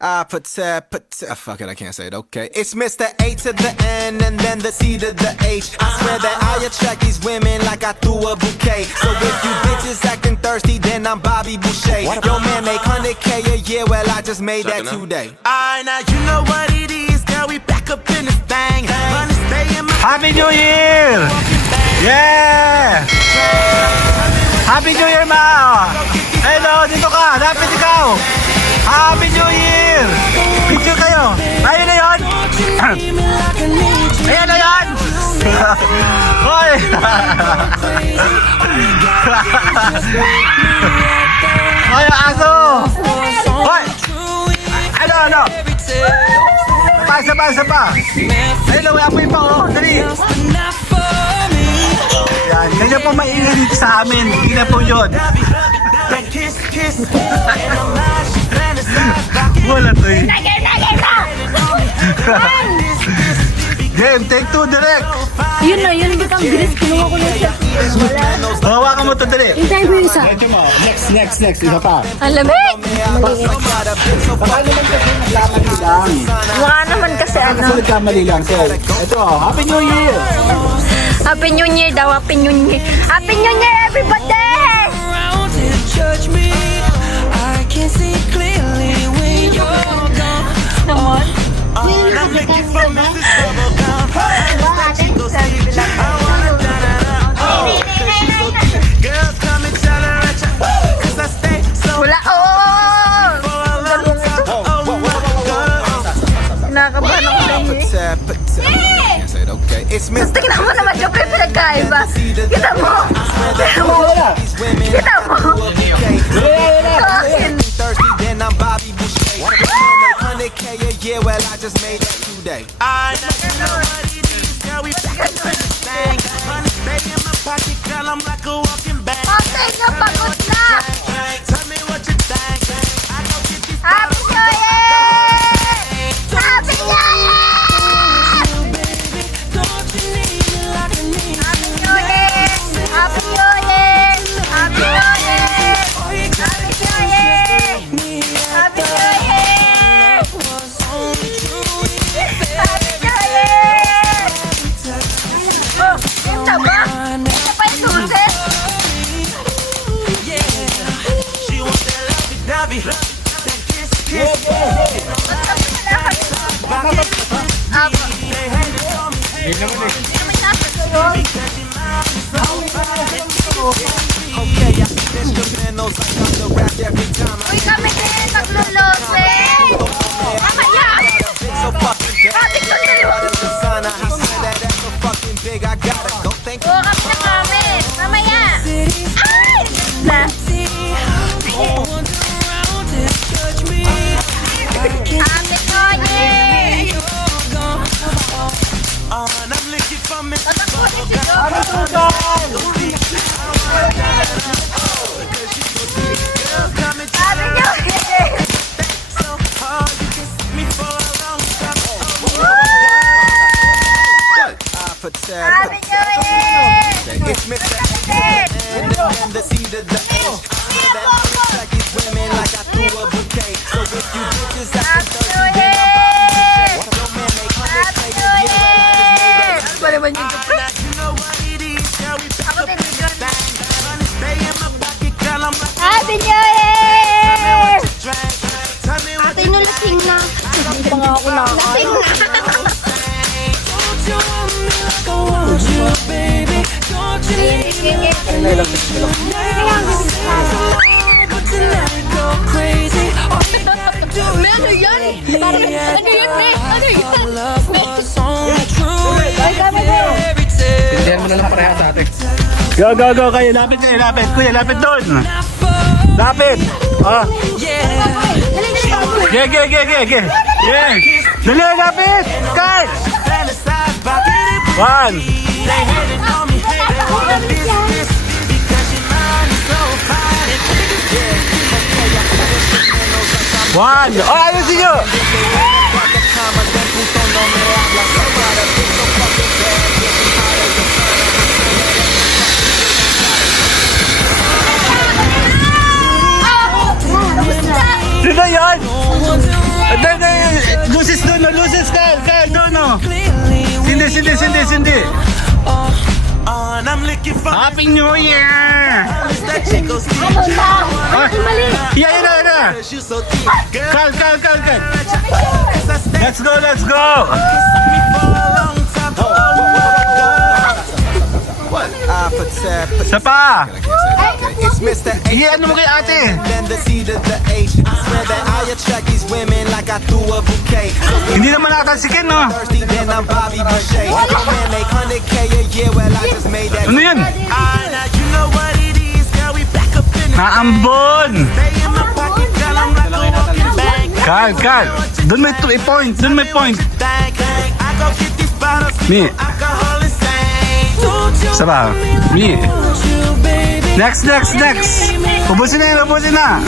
Fuck it, I can't say it, okay. It's Mr. A to the N and then the C to the H. I swear that I attract these women like I threw a bouquet. So if you bitches acting thirsty, then I'm Bobby Boucher. Yo, man, make 100K a year, well, I just made that today. Alright, now you know what it is, girl, we back up in this thing. Money stay in my... Happy New Year! Yeah! Happy New Year, ma! Hello, dito ka! Dapat ikaw! Happy New Year! Picture kayo! Ayun na yun! Ayan na yun! Hoy! Hoy, aso! Hoy! Ano? Sapa! Ayun na, may apoy pa, oh! Dali! Yan, ganyan po maingay dito sa amin. Hindi na po yun. Wala to eh. Game, take two, direct. Yun na, yun. Ba't ang bilis? Kinuha ko na siya. Hawakan mo to, direct. Hintay mo yung isa. Next. Isa pa. Ang lamig. Paano naman kasi nagkamali lang? Mukha naman kasi ano. Kasi nagkamali lang. So, ito, Happy New Year. Happy New Year daw. Happy New Year. Happy New Year, everybody! Judge me, I can see clearly when you're gone. Naman. I'm looking for Mrs. Bubblegum. I wanna girls come and tell her at you, 'cause I stay so Wala. Oh! for a long time. Oh my God. Kinakabahan ako lang eh. Can't say it, okay. It's Mr. Tingnan mo naman yung pinagkaiba. Kita mo. Kita mo. Thirsty, then I'm Bobby Boucher. Make 100K a year, well, I just made that today. I know what it is, girl, we back up in this thing. Money stay in my pocket, girl, I'm like a walking bag. Okay, napagod na. Tell me what you think. I go get these Happy New Year! Happy New Year! Don't you need me like I need you? Happy New Year! Happy New Year! Happy New Year! Happy New Year! Happy New Year! Was only true Happy New Year! Oh, ito ba? Ito pa yung susit? She wants that lovey-dovey, that kiss. Apo. They hate it on me. Hindi naman nakasunod. Okay, I see instrumentals like I'm the rap every time I Uy, kami din maglulusin! Mamaya! so fucking dead. Happy New Year! Designer, I swear that that's so fucking big. I gotta go thank you. Bukap na kami! Mamaya! Ay! Na! Happy New Year! And I'm looking for Mrs. Tatakunin si Joe! Happy New Year! So hard, you can see me for a long time. Happy New Year! It's Mr. and the C to the H. Like these women like I threw a bouquet. So if you bitches Happy acting New thirsty, Year! yo man, make 100K Happy a New year. Year! Ano ba naman yung gusto? Now you know what it is, girl, we back Ako up din in bigyan. this thing. Money stay in my pocket, girl, I'm like Happy New Year! drag. Tell me what Ate, no, lasing na. Hindi pa nga ako na. Lasing na. don't you want me like I want you, baby? Don't you need me but tonight go crazy? All you gotta do May ano yan? Parang, ano yun, May? Ano yan? love was only true Ay, kami na. every day. Hindihan mo na lang pareha sa atin. Go. Kayo, lapit. Kuya, lapit doon. Lapit. Ah. Yeah, Ge. Dali, lapit. Cut. fantasize about getting One. they hated on me, they wanna this because your mind is so fine. One. Oh, ayun siyo. Ah! Sino yan? Cindy. And I'm looking for Happy New Year! that Chico stick. Ano na? Ay, Mali. yan na. You so thick, girl. Kal. I stay Let's go. me for a long time. What? Isa pa. It's Mr. H. Ano mo kay ate? Then the C to the H. I swear that I attract these women like I threw a bouquet. So Hindi naman natalsikin, no? thirsty, then I'm Bobby Boucher. Your man make 100K a year, well I just made that. Ano yan? Now you know what it is, girl. We back up in it. Naambon. Stay in my pocket, girl. I'm like a walking bank. Kal. Doon may point. Thang. I go get these bottles, Me. alcohol and same. Don't you Isa pa. Me. Next. Ubusin na.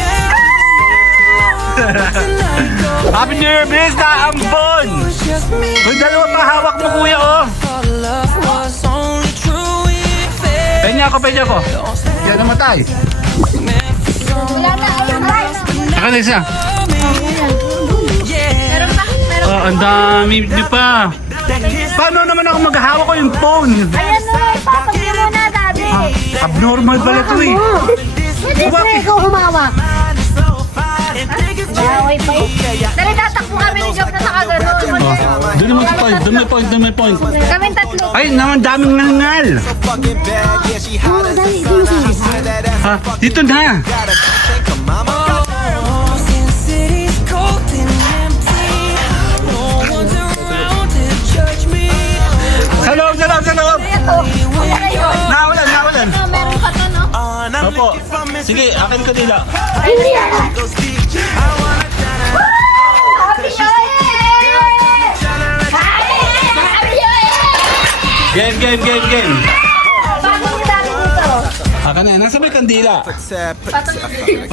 Happy New Year, Biz. Naambon. May dalawa pa hawak mo, kuya, oh. Penya ako. Yan namatay. Wala na. Ayun, ay. Saka na isa. Meron pa. Oh, ang dami. Di pa. Paano naman ako maghahawak ko yung phone? Ayan o, papagyan mo na, daddy. Abnormal pala ito eh. Pwede Bakit? sir, ikaw humawak. Away pa eh. Dali, tatakbo kami ni Job na sa kagano'n. Doon naman sa point. Doon may point. Kaming tatlo. Ay, naman daming nangal. Fucking bad, yeah, she hot as dali, the sun. dali. I swear that ass Ha? Dito na. gotta think of mama. Sa loob. Ito. Wala na yun. Nawalan. Ah, meron pa to, no? And I'm Opo. looking for Miss Sige, akin ko nila. Hindi yan. Chico stick. I wanna Happy New Year! Happy New Year! Game. Bago si daddy dito. Akin na. Nasa may kandila. Patong.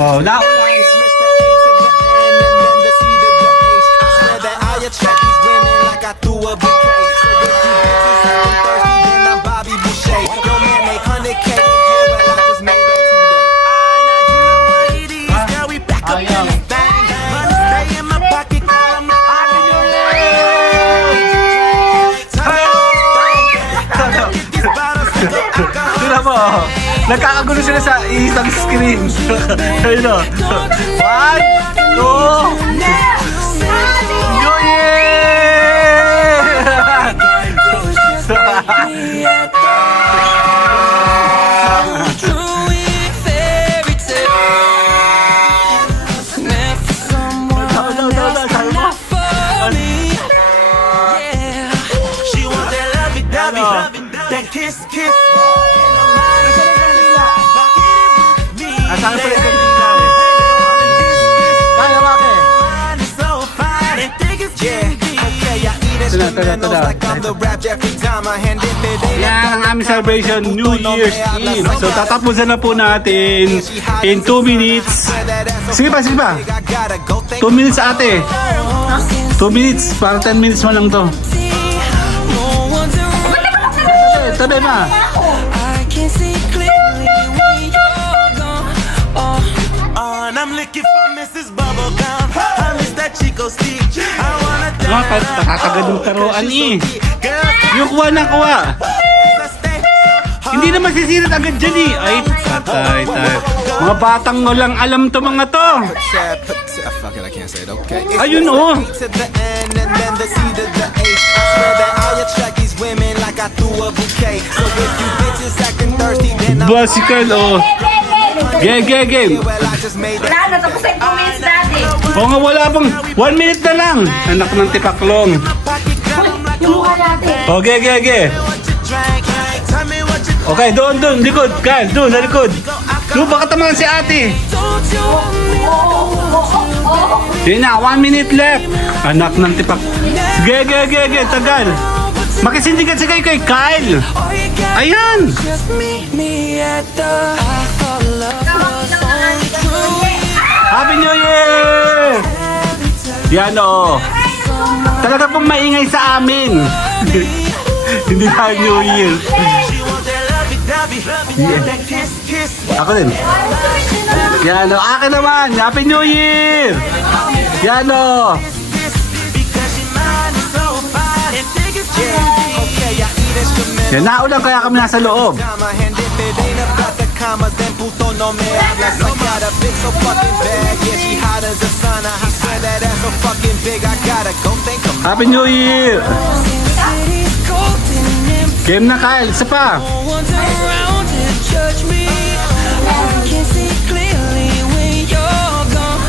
Oh, na. It's Mr. A to the N and then the C to the H. I swear that I attract these women like I threw a bouquet. So if you bitches acting thirsty, then I'm Bobby Boucher. Your man make 100K a year, well I just made that today. Tignan mo. Nagkakagulo sila sa isang screen. Ayun o. 1, 2, New She want that lovey-dovey, that kiss. Asahan pa yung kandila eh. Kaya bakit? Yeah, okay, I eat instrumentals like I'm the rap Jeffrey Dahmer. And if it ain't Yan ang aming celebration, New Year's Eve. So tatapusan na po natin in 2 minutes. Sige pa. I gotta go, thank 2 minutes ate. 2 minutes, para 10 minutes mo lang to. Tabi ma. And I'm looking for Mrs. Bubblegum. I miss that Chico stick. I wanna No, takakagad yung taruan eh. Girl, Yung kuha na kuha. let's stay. Hindi na masisirit agad dyan eh. Ay, patay tayo. Mga batang walang alam to mga to. fuck it, I can't say it, okay. Ayun oh. To the N and then the C to the H. I swear that I attract these women like I threw a bouquet. So if you bitches acting thirsty, then I'm Bicycle oh. Game. well I just made that. Wala na, tapos ay 2 minutes, daddy. Oo nga wala pang 1 minute na lang. Anak ng tipaklong. Yung mukha natin. O, ge. What you drink? Tell me what you Okay, doon, likod. Kyle, doon, sa likod. Doon, baka tamahan si ate. don't you want me. Yun na, 1 minute left. Anak ng tipak. Ge, tagal. Makisindigan si kay Kyle. Ayan. Just meet me at the Happy New Year! Yan o. Talaga pong maingay sa amin. Hindi tayo New Year. She want that lovey-dovey, that kiss. Ako din. Yan o. Akin naman. Happy New Year! Yan o. Because your mind is so fine and think it's Yeah, okay, eat instrumental. Yan, naulan kaya kami nasa loob. And if it ain't about the commas, then puto no me hablas. I got a bitch so fucking bad, yeah, she hot as a sauna. I swear that ass so fucking big, I gotta go think of Happy New Year! Game na, Kyle. Isa pa. one's around to judge me. I can see clearly when you're gone.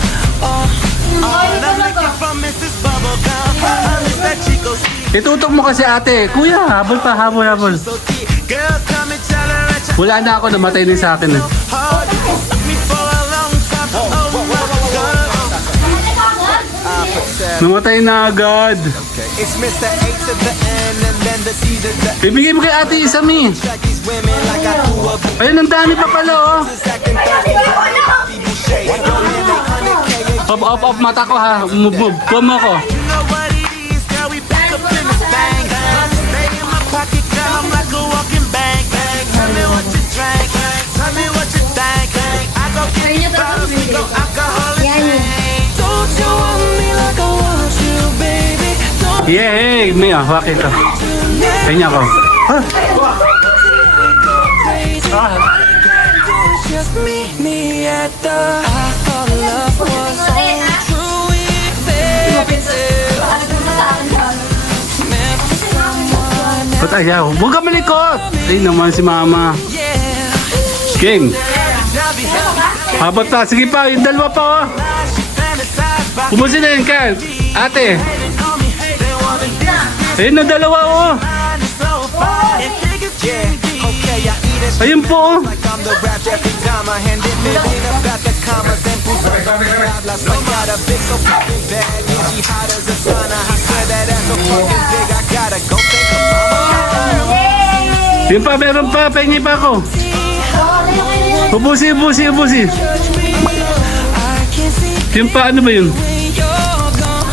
And I'm looking for Mrs. Bubblegum. I miss that Chico Itutok mo kasi ate. Kuya, habol pa, habol. so thick. Girls come and tell her at your Wala na ako, namatay din sa akin. heart. You can suck me for a long time. Oh, girl. Namatay na agad. Okay, it's Mr. A to the N and then the C to the Ibigay mo kay ate isa, mi. Check these women like I threw a boot. Ayun, ang dami pa pala, oh. Acting thirsty, Bobby Boucher. Yo, man, they 100K a Off, mata ko, ha. Move mo ko. You know what it is, girl. We back up in this thing. Money stay in my pocket, girl. I'm like a walking bank. Tell me what you drank. Tell me what you think. I go get these bottles, we go alcohol and sing. Don't you want me like I want you, baby? Don't Yeah, hey, mi, ah. Bakit ito? Kanya ko. It's just me at the. I thought love was only true in fairy tales. Meant for someone else, Ba't ayaw? Huwag ka malikot! Ay naman si mama. yeah. Game. Habot pa. Sige pa, yung dalawa pa, oh. Umusin na yun, Kyle. Ate. Ayun na dalawa, oh. Yeah, okay, I eat it Ayun po, oh. like I'm the rap every time I hand it. It ain't about the commas, then puto no me hablas. I got a bitch so fucking bad, yeah, she hot as a sauna. I swear that ass so fucking big, I gotta go think of mama. Yun pa, meron pa. Pengi pa ako. Ubusi. Judge me. I can see Yun pa, ano ba yun? when you're gone.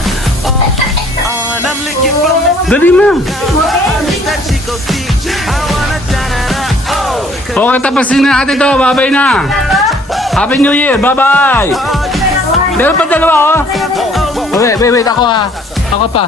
And I'm looking for Mrs. Dali mo. that Chico stick. I wanna turn it up. Oh, Okay, tapos na natin to. Bye-bye na. Happy New Year. Bye-bye. Meron pa dalawa, oh. Wait. Ako, ha. Ako pa.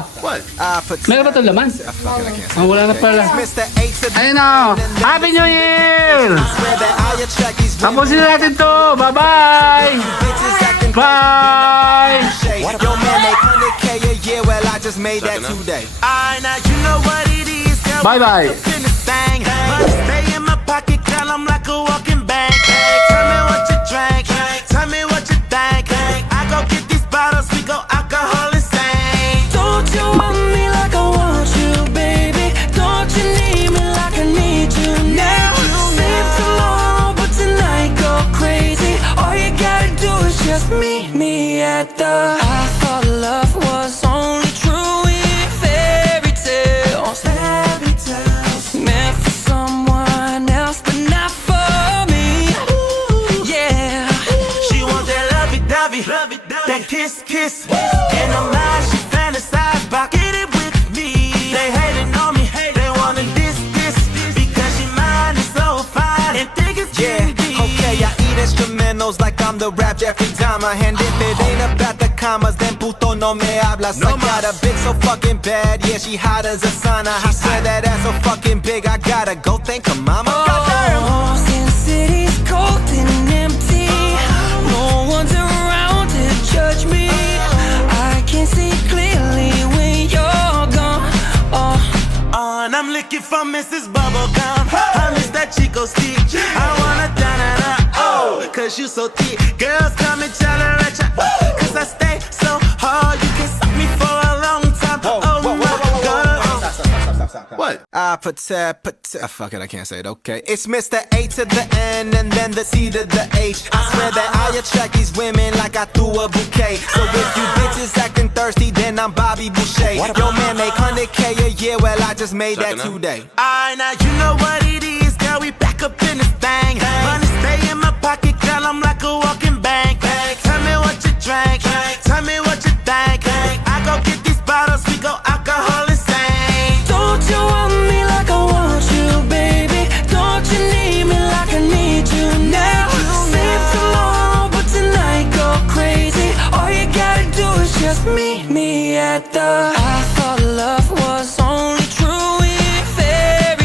I put Meron ba ito laman? fuck it, I can't say. Oh, wala na pala. Mr. A to the Ayun na. Happy New Year! swear that I attract these women. Tapusin na natin to. Bye-bye. Bitches acting Bye. shady. Yo, man, they 100K a year. Well, I just made that today. now you know what it is, girl. Bye-bye. In this thing, money stay in my pocket, girl. I'm like a walking bank. Tell me what you drank. Tell me what you think. I go get these bottles, we go alcohol and sing. Don't you want me like I want you, baby? Don't you need me like I need you now? Save tomorrow, but tonight go crazy. All you gotta do is just meet me at the. I thought love was only true in fairy tales. Meant for someone else, but not for me. Yeah. She want that lovey-dovey, that kiss. In her mind, she fantasize about get it with me. They hating on me, they wanna this, because she mind is so fine and think it's Yeah, candy. okay, I eat instrumentals like I'm the rap Jeffrey Dahmer. And if it ain't about the commas, then puto no me hablas. I got a bitch so fucking bad, yeah, she hot as a sauna. I swear that ass so fucking big, I gotta go think of mama. Goddamn. Oh, Sin City's cold and empty. No one's around to judge me. I can see clearly when you're gone. And I'm looking for Mrs. Bubblegum. I miss that Chico stick. I wanna turn it up. Oh, cause you so thick. Girls come and tell her at your. Cause I stay so hard. You can suck me for a long time. Oh, girl. What? I fuck it, I can't say it, okay. It's Mr. A to the N and then the C to the H. I swear that I attract these women like I threw a bouquet. So if you bitches acting thirsty, then I'm Bobby Boucher. Yo, man, make 100K a year, well, I just made that today. Now you know what it is, girl. We back up in this thing. Money stay in my pocket, girl. I'm like a walking bank. Tell me what you drank. Tell me what you think. I go get these bottles, we go alcohol and sing. Don't you want me like I want you, baby? Don't you need me like I need you now? Save tomorrow, but tonight go crazy. All you gotta do is just meet me at the. I thought love was only true in fairy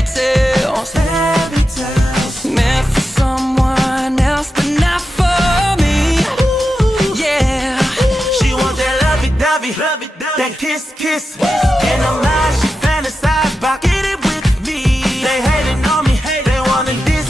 lovey-dovey, that kiss. In her mind, she fantasize about getting with me. They hating on me, they wanna diss,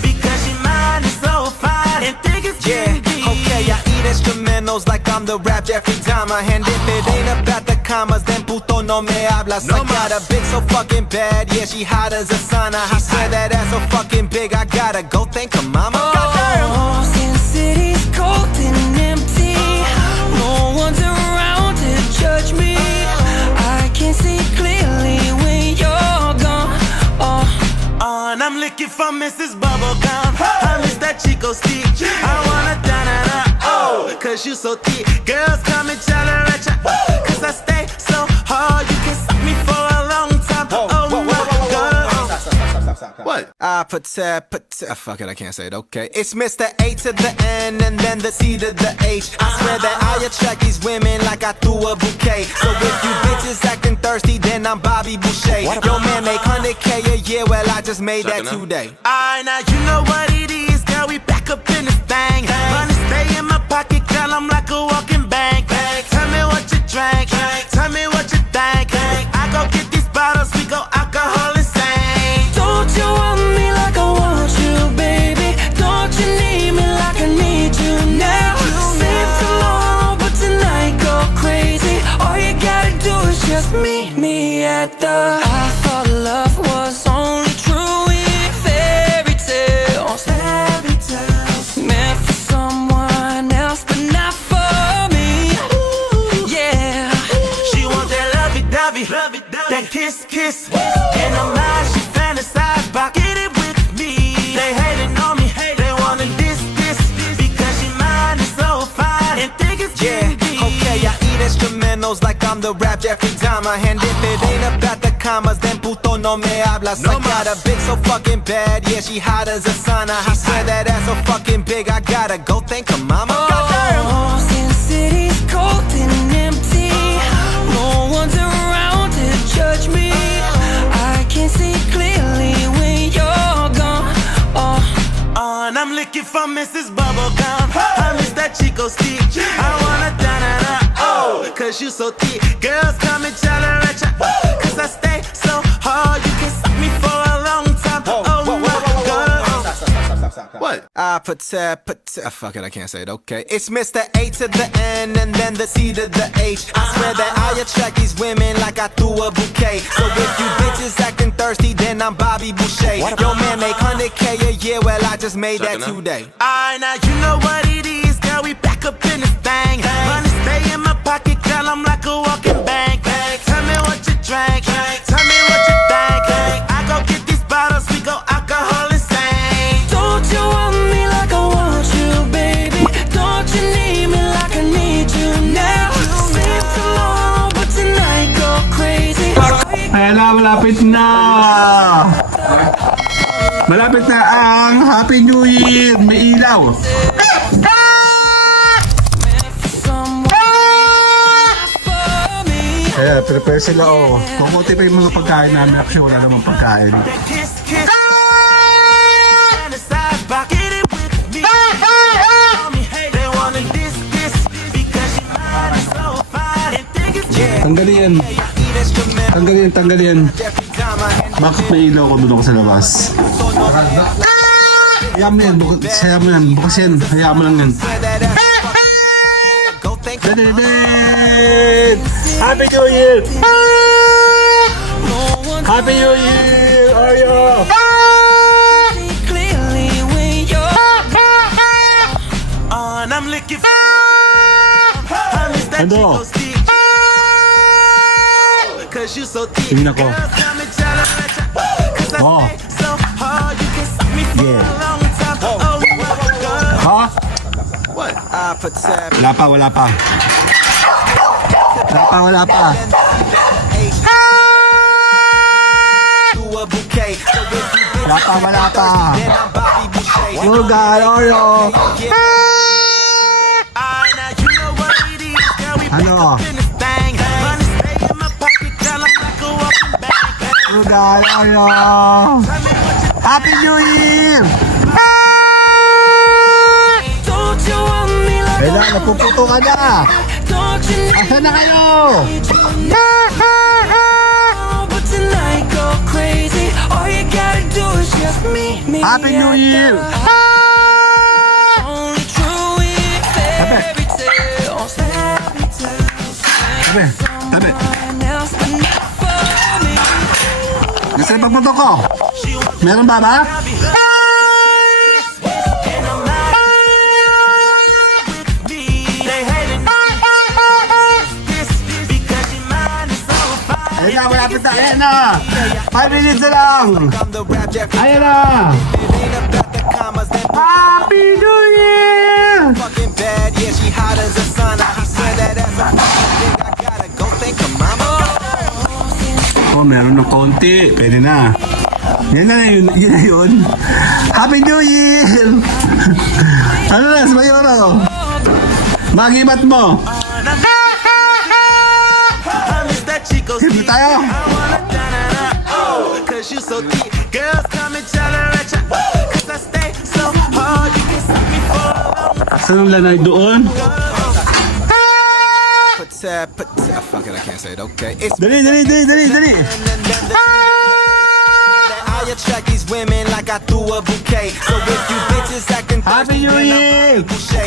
because she mind is so fine and think it's Yeah, candy. okay, I eat instrumentals like I'm the rap Jeffrey Dahmer. And if it ain't about the commas, then puto no me hablas. I got a bitch so fucking bad, yeah, she hot as a sauna. I swear that ass so fucking big, I gotta go thank her mama. Goddamn. Oh, Sin City's cold and empty. No one's around to judge me. I can see clearly when you're gone. Oh, And I'm looking for Mrs. Bubblegum. I miss that Chico stick. I wanna cause you so thick. Girls come and tell her at ya. Cause I stay so hard, you can suck me for a long time. My God. What? Fuck it, I can't say it, okay. It's Mr. A to the N and then the C to the H. I swear that I attract these women like I threw a bouquet. So if you bitches acting thirsty, then I'm Bobby Boucher. Yo man make 100K a year, well I just made that today. Alright, now you know what it is, girl, we back up in this thing. Money stay in my pocket, girl, I'm like a walking bank. Tell me what you drank, tell me what you think. I go get these bottles, we go alcohol insane. don't you want me like I want you, baby? Don't you need me like I need you now? Save tomorrow, but tonight go crazy. All you gotta do is just meet me at the. I thought love was only true in fairy tales. Meant for someone else, but not for me. Yeah. She want that lovey-dovey, that kiss. In her mind, she fantasize about getting with me. They hating on me, they wanna diss, because she mind is so fine and think it's Yeah, candy. okay, I eat instrumentals like I'm the rap Jeffrey Dahmer. And if it ain't about the commas, then puto no me hablas. I got a bitch so fucking bad, yeah, she hot as a sauna. I swear that ass so fucking big, I gotta go thank her mama. Goddamn. Oh, Sin City's cold and empty. No one's around to judge me. I can see clearly when you're gone. Oh, And I'm looking for Mrs. Bubblegum. I miss that Chico stick. I wanna cause you so thick. Girls come and tell her at ya. Cause I stay so hard, you can suck me for a long time. My God. What? Fuck it, I can't say it, okay. It's Mr. A to the N and then the C to the H. I swear that I attract these women like I threw a bouquet. So if you bitches acting thirsty, then I'm Bobby Boucher. Yo man make 100K a year, well I just made that today. Alright, now you know what it is, girl, we back up in this thing. Money stay in my pocket, girl, I'm like a walking bank. Tell me what you drank, tell me what you think. I go get these bottles, we go alcohol insane. don't you want me like I want you, baby? Don't you need me like I need you now? Save tomorrow, but tonight go crazy. Ayan na, malapit na! Malapit na ang Happy New Year! May ilaw! Kaya, prepare sila oh. Kukunti pa yung mga pagkain namin. Actually, wala namang pagkain. Kiss. Fantasize about getting with me. They wanna diss, because she mind is so fine and think it's Tanggalin. Tanggalin. Bakit may ilaw ko doon ako sa labas? Hayaan mo yan. Bukas yan. Hayaan mo lang yan. Dadadadad! Happy New Year! Happy New Year! Aryo! Clearly when you're And I'm looking for I miss that Ano? Chico stick. Cause you so thick. Tingnan ko. Girls come and tell her at ya. Cause I Oh. stay so hard, you can suck me for Yeah. a long time. My God. Ha? What? Wala pa. Wala pa. Wala pa. Oh God, Oreo! Now you know what it is, girl, we Ano? back up in this thing. Money stay in my pocket, girl, I'm like a walking bank. Oh God, Oreo! Tell me what you Happy New Year! don't you want me like Kaya napuputo ka na! don't Don't you need Asan na kayo? but tonight go crazy. All you gotta do is just meet me. Happy New Year! Only true in fairy tales. Tabi, tabi. Someone else, but not for me. Nasaan yung pagpuntok ko? Meron ba ba? They hating this because your mind is so fine. Ayun na, malapit na. Ayun na. 5 minutes na lang. I'm the rap Jeffrey. Ayun na. It ain't about the commas that Happy New Year! fucking bad. Yeah, she hot as a sauna. She said that as a fucking thing. I gotta go thank her mama. Oh, meron ng konti. Pwede na. Yan na yun. Yun na yun. Happy New Year! Ano na, sa Mayoro? Magibat mo. I miss that Chico Hindi stick. tayo. I wanna oh, cause you so thick. Girls come and tolerate ya. Cause I stay so hard, you can see me for a long Saan ang lanay doon? Fuck it, I can't say it. Okay, it's Dali, dali, dali, dali, dali. and then the that I attract these women like I threw a bouquet. So if you bitches acting Happy thirsty, New then I'm Year! Bobby Boucher.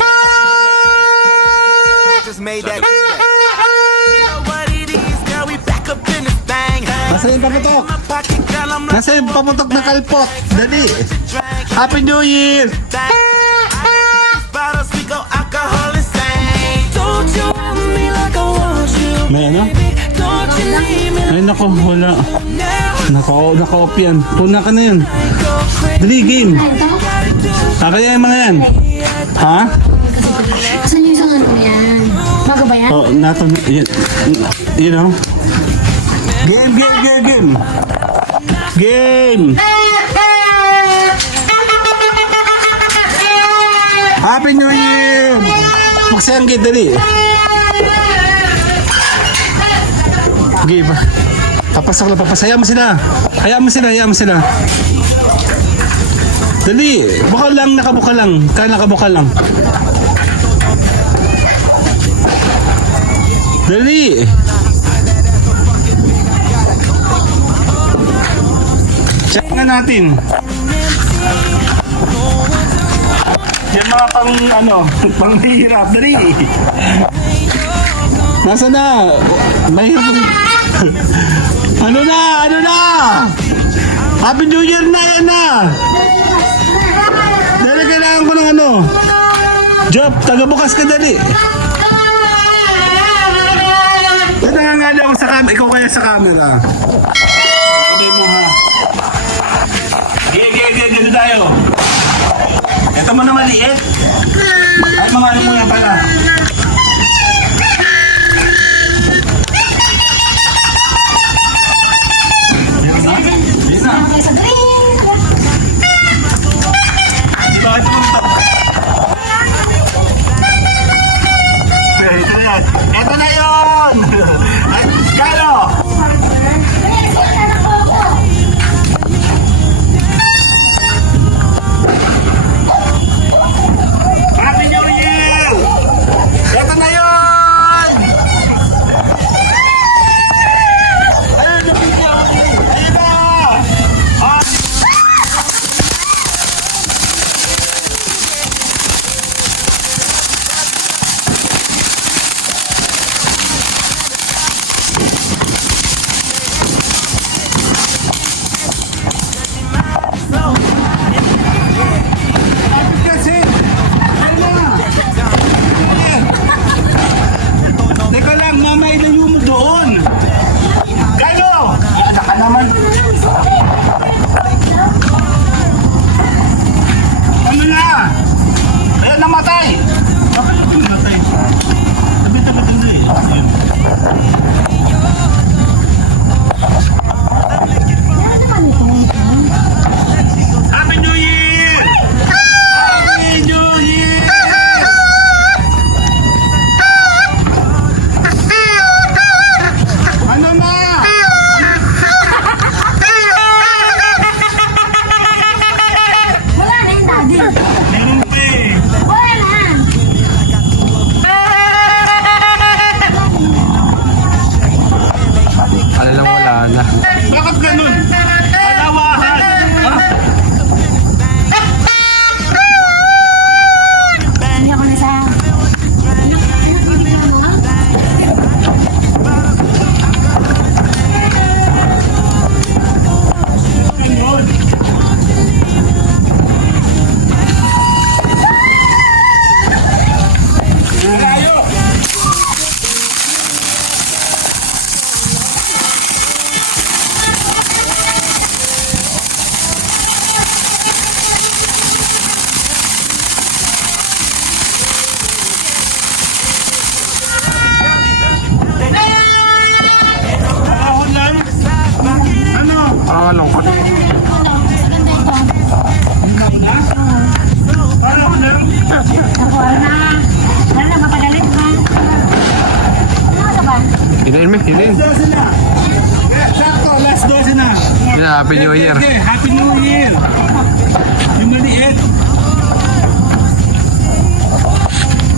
Just made that. what it is, girl, we back up in this thing. Nasaan yung paputok? My pocket, girl, I'm like Nasaan yung paputok na kalpot? Dali. drink. Happy New Year! Bottles, we go alcohol insane. Don't you want me like I want you, May ano? baby? Don't you need me Ay, nako, wala. now? Naka-off yan. Tuna ka na yun. Go crazy. Dali, game. Kaya yung mga yan. Ha? Saan yung isang ano yan? Bago ba yan? Oh, nato, you know? Game, game, game, game. Game. Happy New Year! Magsayang gate, dali. Game. Papasok na, papasaya mo sila. Hayaan mo sila, hayaan mo sila. Dali, buka lang, nakabuka lang. Nakabuka lang. Dali! Check na natin. Yan mga pang ano, panghihirap. Dali! Nasa na? Mahirap. Ano na? Ano na? Happy New Year na yan na! Dali, kailangan ko ng ano. Job, taga-bukas ka dali. Nangangali ako sa camera. Ikaw kaya sa camera. Hindi mo ha. Gigi, dito tayo. Ito mo na maliit. Ay, mga ano mo yan pala. Dito na. Sa green! Bakit mo ito? Ito na yan. Ito na yun! Ay, Kalo! Happy New Year! Kilin. Sakto, last 12 na. Yeah, Happy New Year. Okay, Happy New Year. Yung maliit.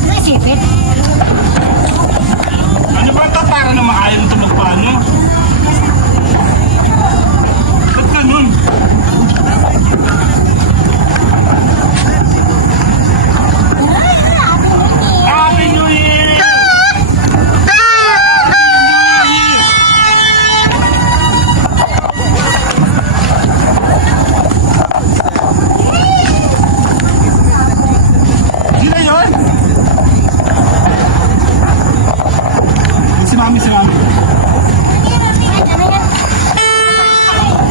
Nasipit. Ano ba ito? Para na maayon ito magpaano? Ba't ganun? Happy New Year! Yun na yun? Si Mami.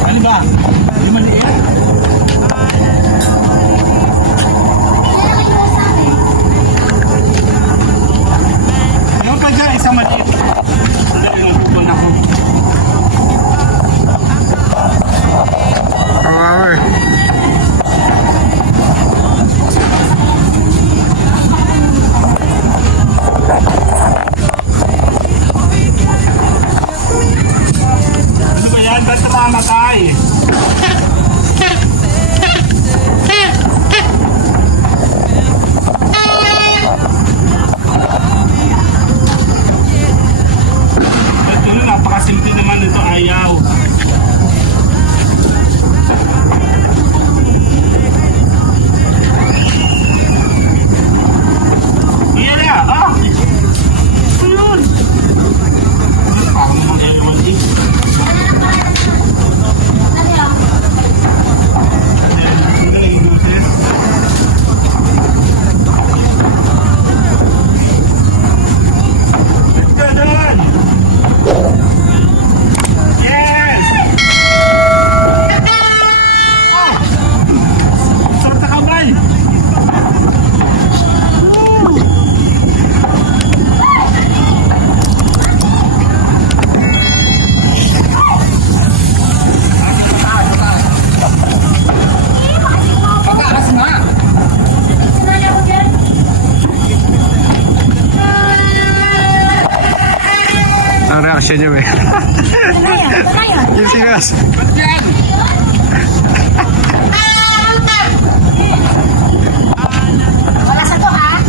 Ano ba? Yung maliit? Yung pa dyan, isang maliit. Dahil lang pupun ako. Power. Ano ba yan? Ba't namamatay? Ito na, napakasimple naman ito. Ayaw. Iyan na! Ah! Ito yun! Parang naman ayaw naman din. Ang reaction niyo, eh. Yung sigas. Wala sa to, ha?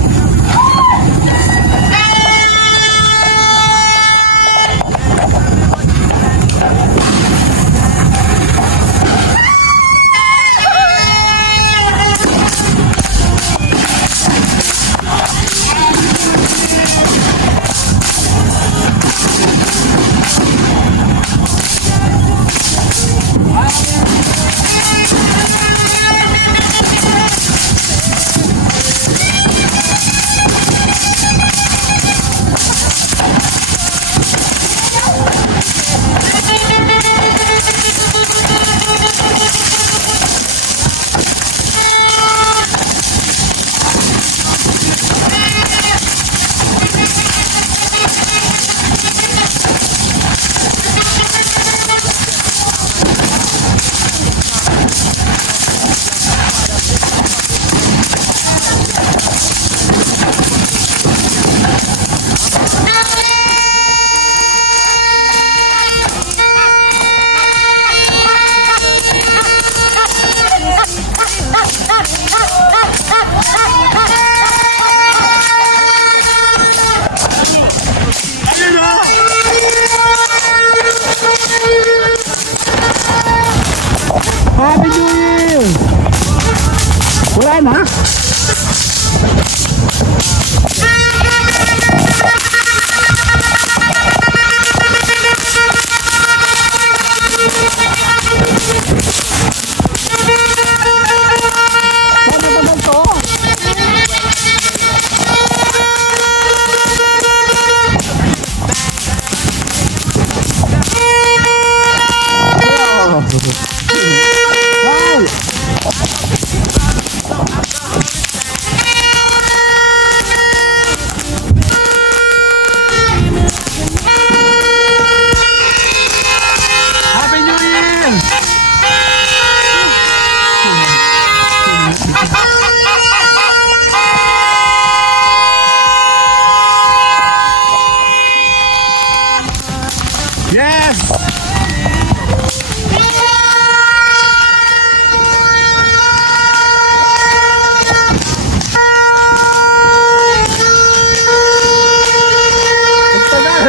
Yes!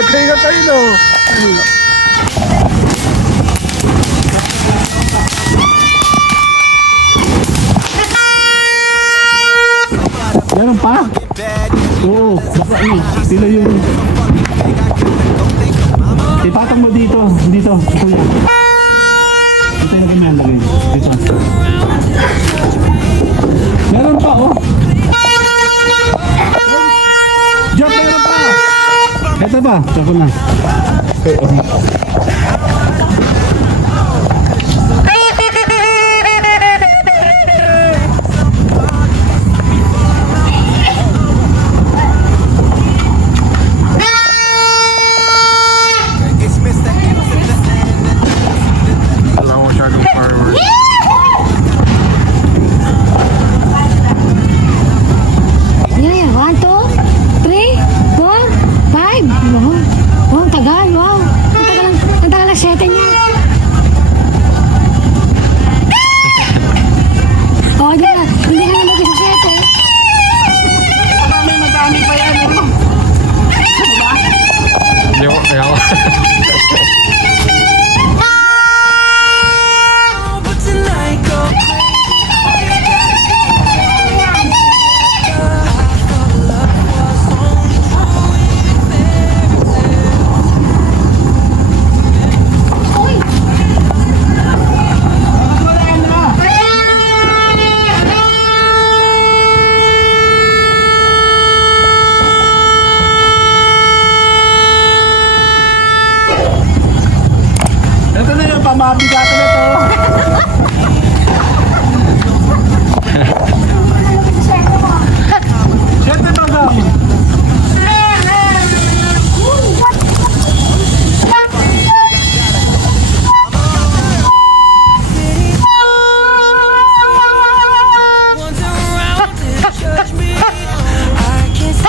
Kayo tayo. Meron pa? Oo. Baka sila yung... Ipatang mo dito. Dito. Kuya. Dito yung ganyan. Lagay. Dito. Meron pa oh. Joke, meron pa. Ito ba? Ito na. It's Mr. A to the N and Alam mo siya kung farmer. Yeah, 1, 2, 3, 4, 5. Wow. Wow, ang tagal. Wow. Ang tagal ng 7 niya. Oh, hindi ka na mag-isa 7. Madami pa yan. Ayaw. But tonight go Ito na yung pamabigato na to. Siyempre bagam. ones around and judge me. I can't see.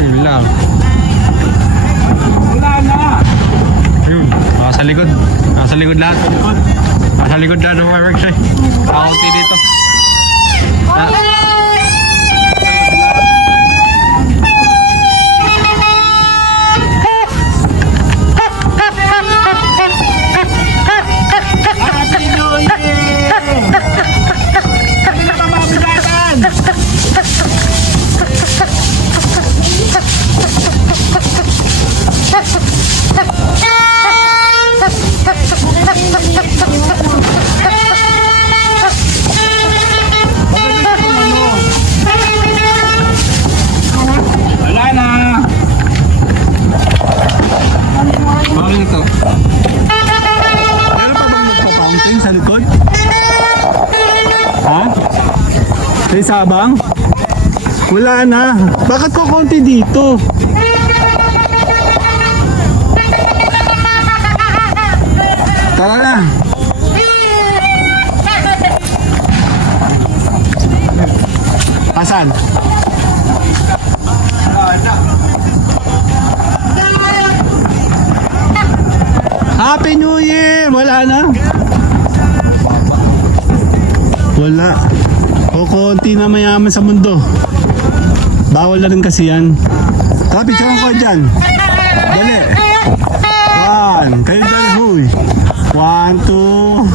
Yun lang. Wala na. Yun. Nasa likod. Nasa likod lahat. Nasa likod lahat ng fireworks eh. Kaunti dito. Happy New Year! Ano na pamamigatan? Wala na. Bakit ito? Meron pa bang nagpa-fountain sa likod? Ha? May sabang? Wala na. Bakit ko konti dito? Tara na. Asan? Happy New Year! Wala na. Wala. O konti na mayaman sa mundo. Bawal na rin kasi yan. Tara, picturean ko dyan. Dali. 1. Kayo dyan, huy. 1, 2.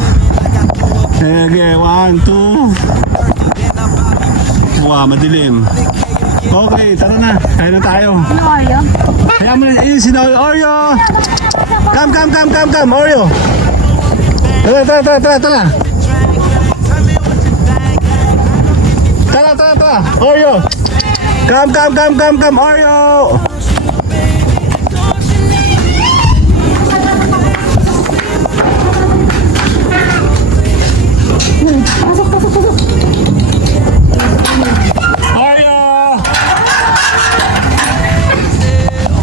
Sige, 1, 2. Wow, madilim. Okay, tara na. Kaya na tayo. Ano Oreo? Kaya mo na, ayun si Oreo! Come, Oreo! Tara! Tara, Oreo! Come, Oreo! Oreo!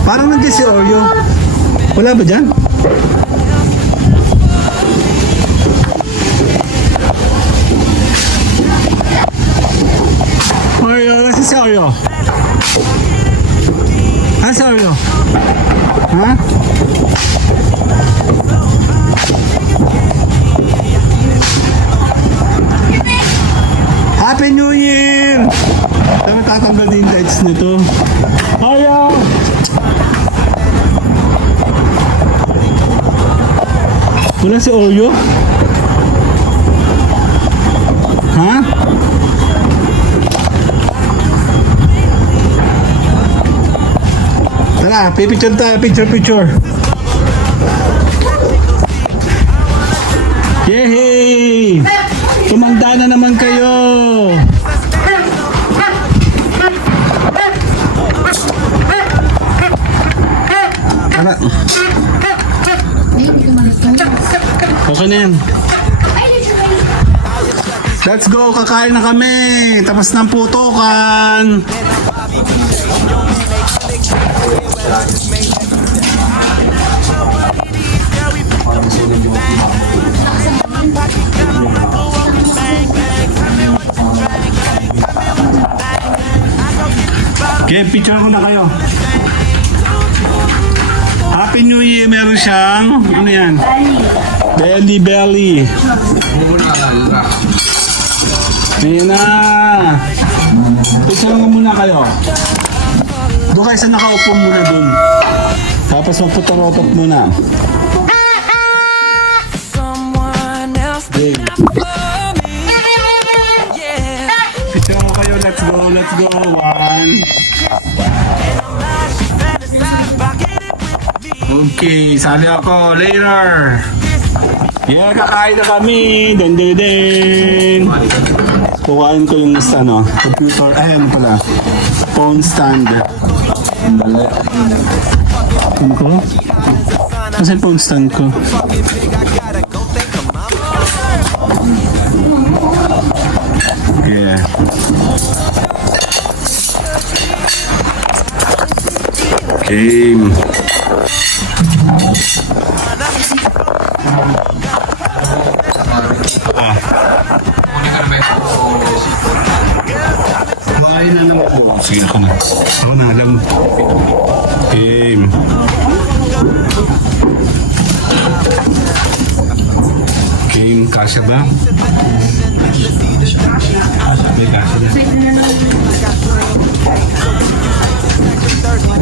Parang nandiyan si Oreo. Wala ba dyan? Oreo, nasa si Oreo? Nasa Oreo? Ha? Happy New Year! Sabi tatanggal din lights nito. Oreo! Wala si Oreo? Ha? Tara, pipicture tayo. Picture. Yehey! Tumanda na naman kayo! Tara. Okay na yan. Let's go, kakain na kami. Tapos ng putukan. Okay, picture ko na kayo. Happy New Year, meron siyang, ano yan? Belly. Ayan na. Picture ko muna kayo. Doon kayo sa nakaupo muna dun. Tapos magputarotop muna. Someone else Okay. for me. Yeah. Picture ko kayo, let's go. One. Okay, sali ako later. Yeah, kakain na kami. Den. Kukain ko yung computer. Ayan pala. Phone stand. Ano ko? Kasi phone stand ko. Yeah. Game. Kumain na naman po. Sige ako na. Ako na, alam. Game. Game, kasya ba? May kasya na.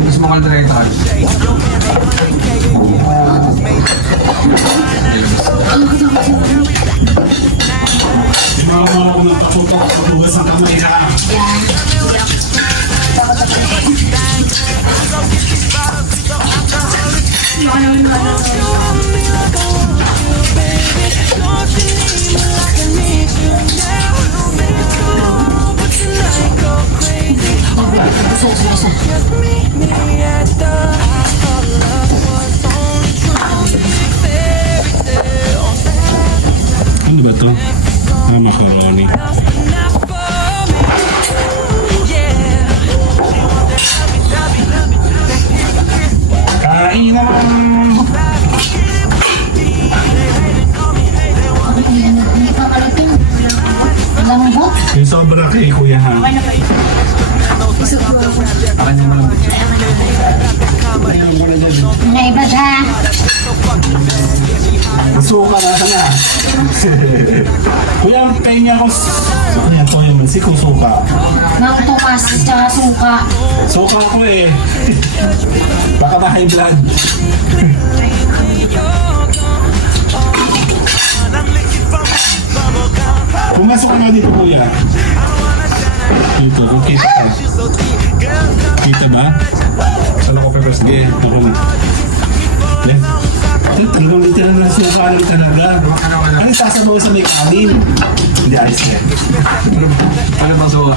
Mas mahal direkta ka. Di ba ako magpaputok sa bukas ng kamay na? Ano ba to? Macaroni. Kain na! Yung sobra kay Kuya Ha. Naibad ha. Suka na sana. Kuya, ang pahinga ko. Ayan to yun, si Kusuka. Magtukas tsaka suka. Suka ko eh. Baka ma-high blood. Pumasok ka dito, Kuya. Dito, okay. Kita ba? Ano ko pepper Sige, ako na. Talagang literal na suka lang talaga. Ano sasabaw sa may kanin? Hindi, ayos na. Ano bang suka?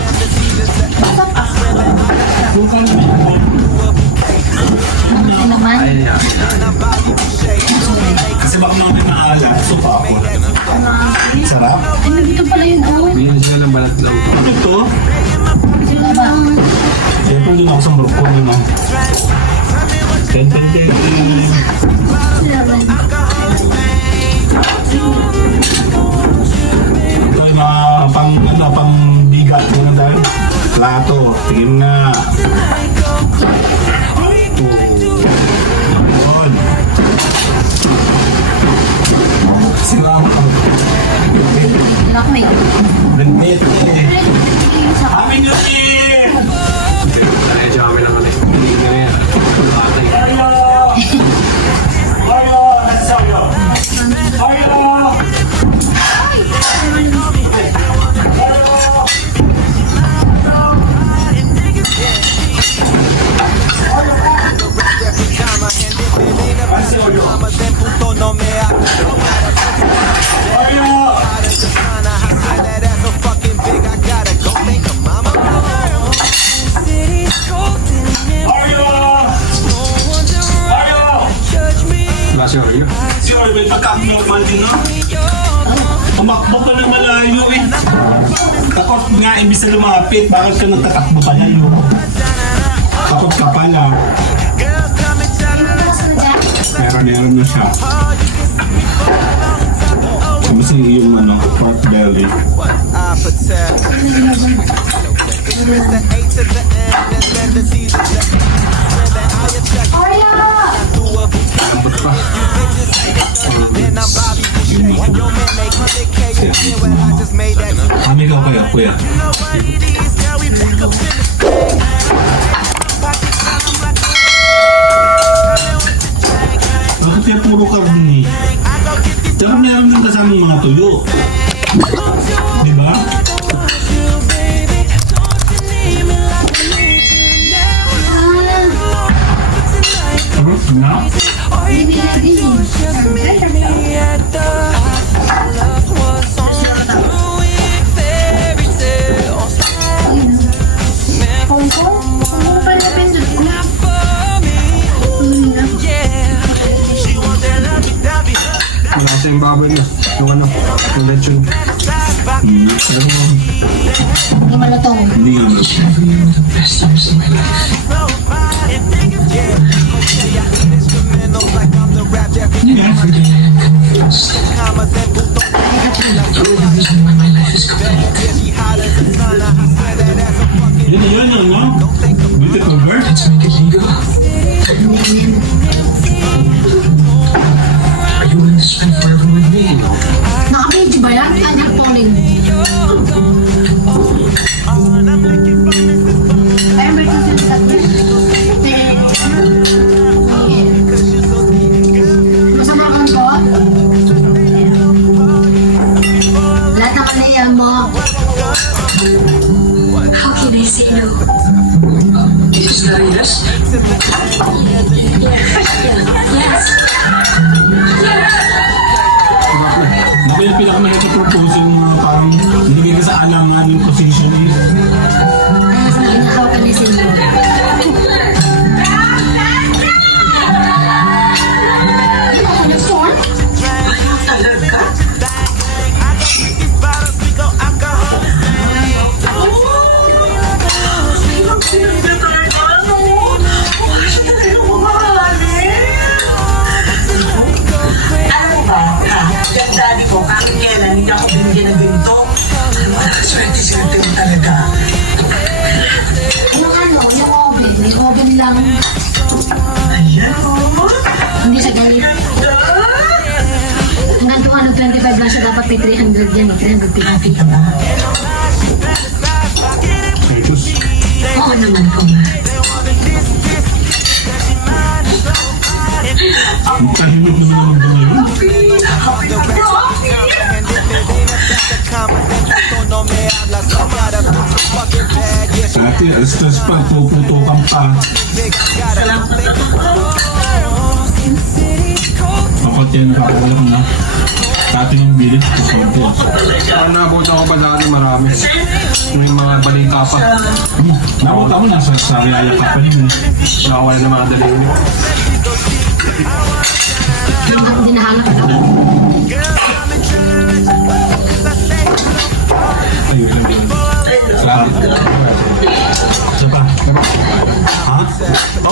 Ten. Ito yung mga pang bigat mo na dahil. Plato, tingin na. Yun. Sila ako. Lakmate. Benit eh. Happy New Year! Ay, jami lang kami. Hindi na yan. Mario! Mario! Mario! Mario! Mama, then punto no me habla. That ass so fucking big, I gotta go thank her mama. City's cold and Mario! Mario! Wala si Oreo. Si Oreo, may pagka-abnormal din, no? Umakbo pa ng malayo, eh. Takot nga, imbis na lumapit, bakit ka nagtatakbo pa yan, no? Takot ka pala. Meron na siya. Kasi yung pork belly. Appetite. It's Mr. A to the N and then the C to the E. Swear that I attract you. Through a bouquet. If you bitches ain't thirsty, then I'm Bobby Boucher. Your man make 100K a year, well I just made that. Kami ka kaya, kuya. You know what it is, girl, we back up in the stage. Pockets full, I'm like, Bakit kaya puro karne? I go get these Tsaka meron din kasamang mga tuyo. Di ba? Na? Wala sa yung baboy na. Yung yung lechon. Alam mo, Hindi malutong. hindi naman. Instrumentals like I'm the rap Jeffrey. Commas and punto. Yeah, she hot as the sun. I swear that ass so fucking. Yun, ano? Beautiful bird. Naka-page ba yan? Ano phoning? Ayun ba yung sinasabi? Masama kang po? Lahat na kanaya mo. How can I say no? Is that yes? Yes. Ako yung pinakamahirap propose yung parang nilagay ka sa alangan yung position is. Kaya sa akin, how can I say no? Ano ako nag-sort? bottles, we go alcohol. Daddy ko, kahit kailan hindi ako binigyan ng ganito. Swerte-swerte mo talaga. Yung oven. May oven lang. Ayan po. Hindi siya ganit. Hanggang 225 lang siya. Dapat may 300 yan. 350. Oo naman po. Ang tahimik na naman din yun. The rap and if it ain't a comma, then punto no me habla. So I gotta put the fucking bag. Yeah, she Dati, alas-tas pa, puputukan pa. big. I gotta go thank her. Kapag yan, nakakawalam na. Dati yung bilit, kapag Ang nabuto ako pa dati marami. May mga balita pa. Nakita mo, nasa sariyaya ka pa yun. Nakawala ng mga daliri. Hindi nahanap ako. Ayun lang yun. Salamat. Isa pa. Ha?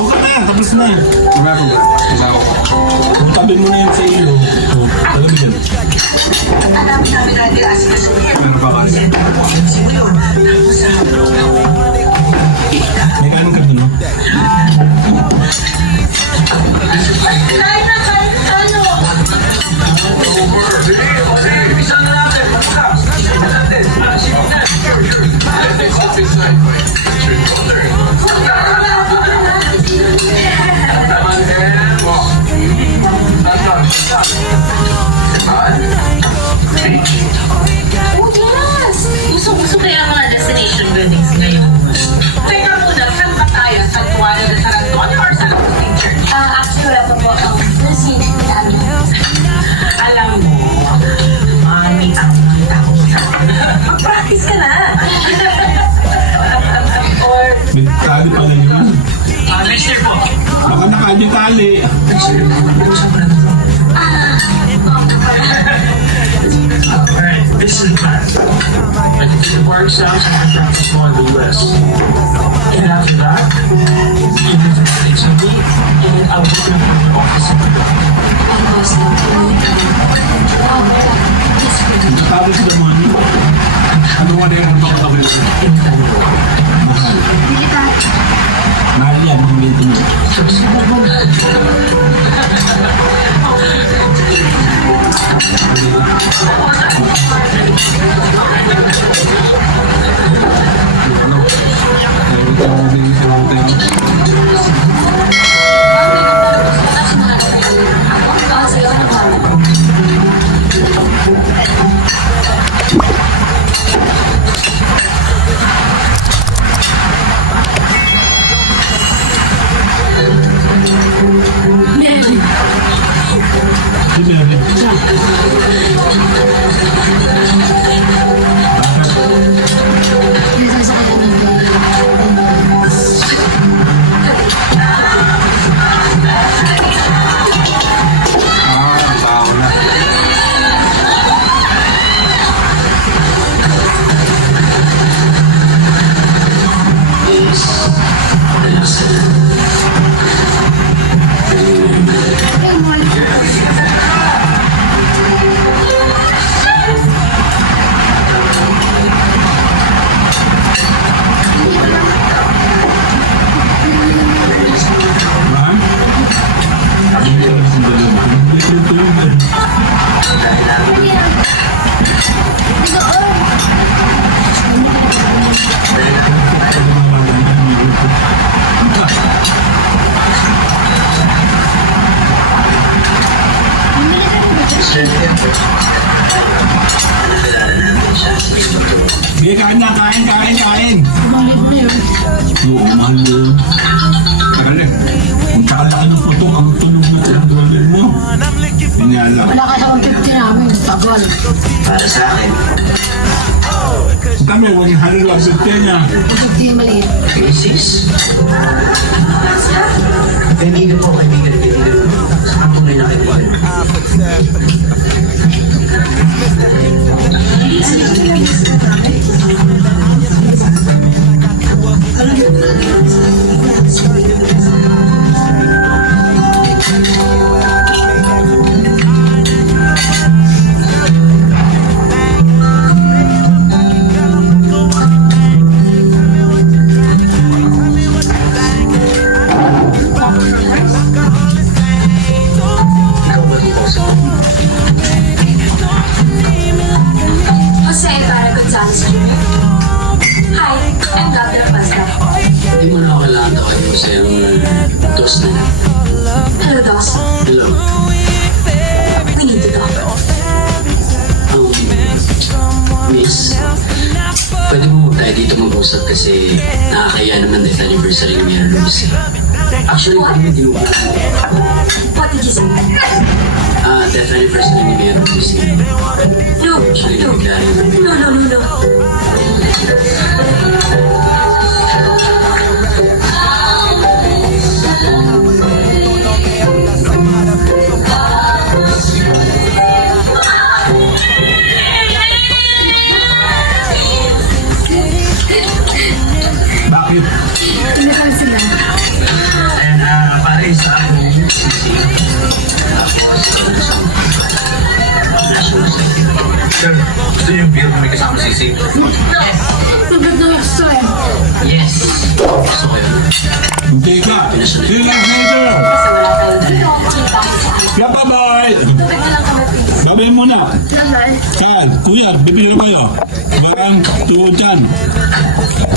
Sige, kain na, kain. Oo, mahal mo. Tara na. Kung takalaki ng puto, ang tunog na tinatulad mo. Inyala. Wala ka sa 150 namin. Tagal. Para sa akin. Kami, huwag yung halal ang sute niya. 150 yung maliit. 26. Kaibigan ko. Saan ko may nakikuan? Jose para Gonzalez Jr. Hi, I'm Gabriel Pasta. Hindi mo na ako kailangan tawagin mo sa'yo ng dos na lang. Hello, Dos. Hello. We need to talk. Miss, pwede mo tayo dito mag-usap kasi nakakaya naman dahil anniversary ng Mira Luis. Actually, hindi mo dinuwa. What did you say? Death anniversary ni Mira Luis. No, Actually, no, nagdari. no. Bakit? Tinakal sila. And para sa akin, sisi. Sir, gusto niyo yung beer na may kasama sisi? Sobrang na gusto eh. Yes. Gusto ko yun. Hindi ka. See you guys later. Kasi wala tayo dito. Kita ko sa akin. Kaya bye-bye. Tupad na lang kami, please. Gawin mo na. Lagal. Yan, kuya, bibili ko kayo. 1, 2, dyan.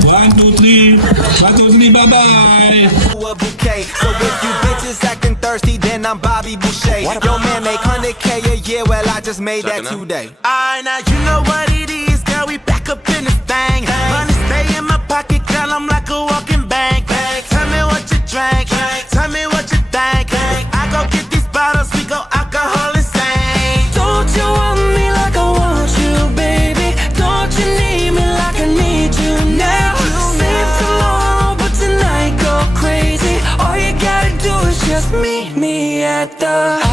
1, 2, 3. 1, 2, 3, bye-bye. A bouquet. So if you bitches acting thirsty, then I'm Bobby Boucher. Yo, man, make 100K a year. Well, I just made that today. Alright, now you know what it is, girl. We back up in this thing. Money stay in my pocket, girl. I'm like a walking bank. Tell me what you drank. Tell me what you think. I go get these bottles, we go alcohol insane. Don't you want me like I want you, baby? Don't you need me like I need you now? Save tomorrow, but tonight go crazy. All you gotta do is just meet me at the